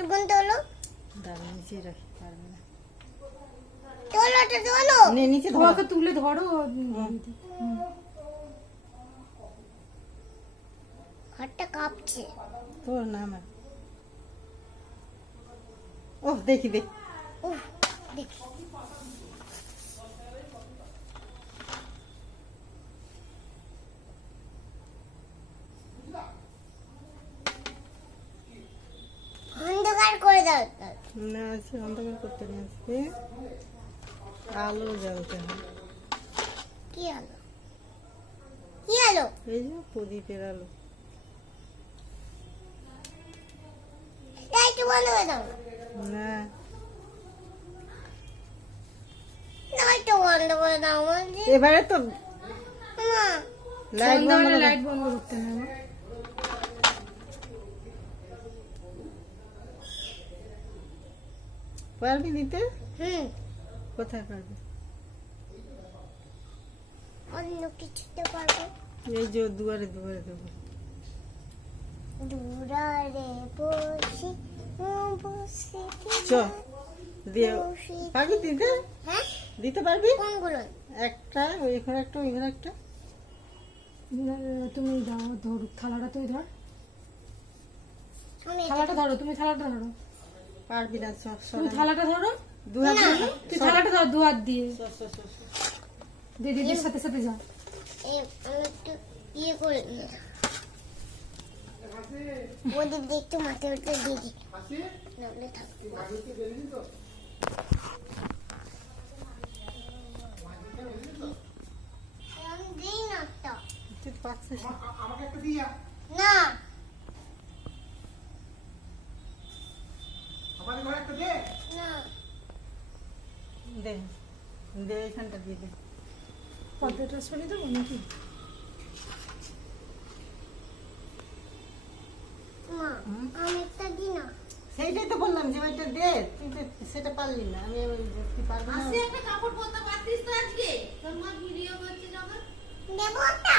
ওই গুণ তোলো দাঁড়া নিচে রাখি পারবে না তোলোটা তোলো নে নিচে ধরো তোমাকে তুলে ধরো হাতটা কাঁপছে তোর না আমার ওহ দেখি দেখি উফ দেখি অন্ধকার করে দাও না সে অন্ধকার করতে নিয়ে আসবে আলো জ্বালতে হয় কি আলো কি আলো এই যে প্রদীপের আলো লাইট বন্ধ করে দাও না লাইট বন্ধ করে দাও বলছি এবারে তো মা লাইট বন্ধ সন্ধ্যাবেলা করে- লাইট বন্ধ করতে হবে পারবি দিতে কোথায় পারবি অন্য কিছুতে পারবো এই যে দুয়ারে দুয়ারে দেবো দূরে বসে বসে চ দিয়ে পারবি দিতে হ্যাঁ দিতে পারবি কোনগুলো একটা ওই ঘরে একটা ওই ঘরে একটা তুমি দাও ধরো থালাটা তুই ধর আমি থালাটা ধরো তুমি থালাটা ধরো পারবি না তুমি থালাটা ধরো দুহাত দিয়ে তুই থালাটা ধর দু হাত দিয়ে সর, সর, সর, সর। দিদির সাথে সাথে যা আমি একটু ইয়ে করে নিয়ে ওদের দিয়ে একটু মাথায় উঠে দিয়ে দিই নাহলে থাকবে আমি দিই না তো তুই পাচ্ছিস না। না না দে দে এখানটা দিয়ে দে পদ্মটা সরিয়ে দেবো নাকি মা আমি একটা দিই না সেইটাই তো বললাম যে ওইটা দে তুই তো সেটা পারলি না আমি তুই পারবি না দেবো একটা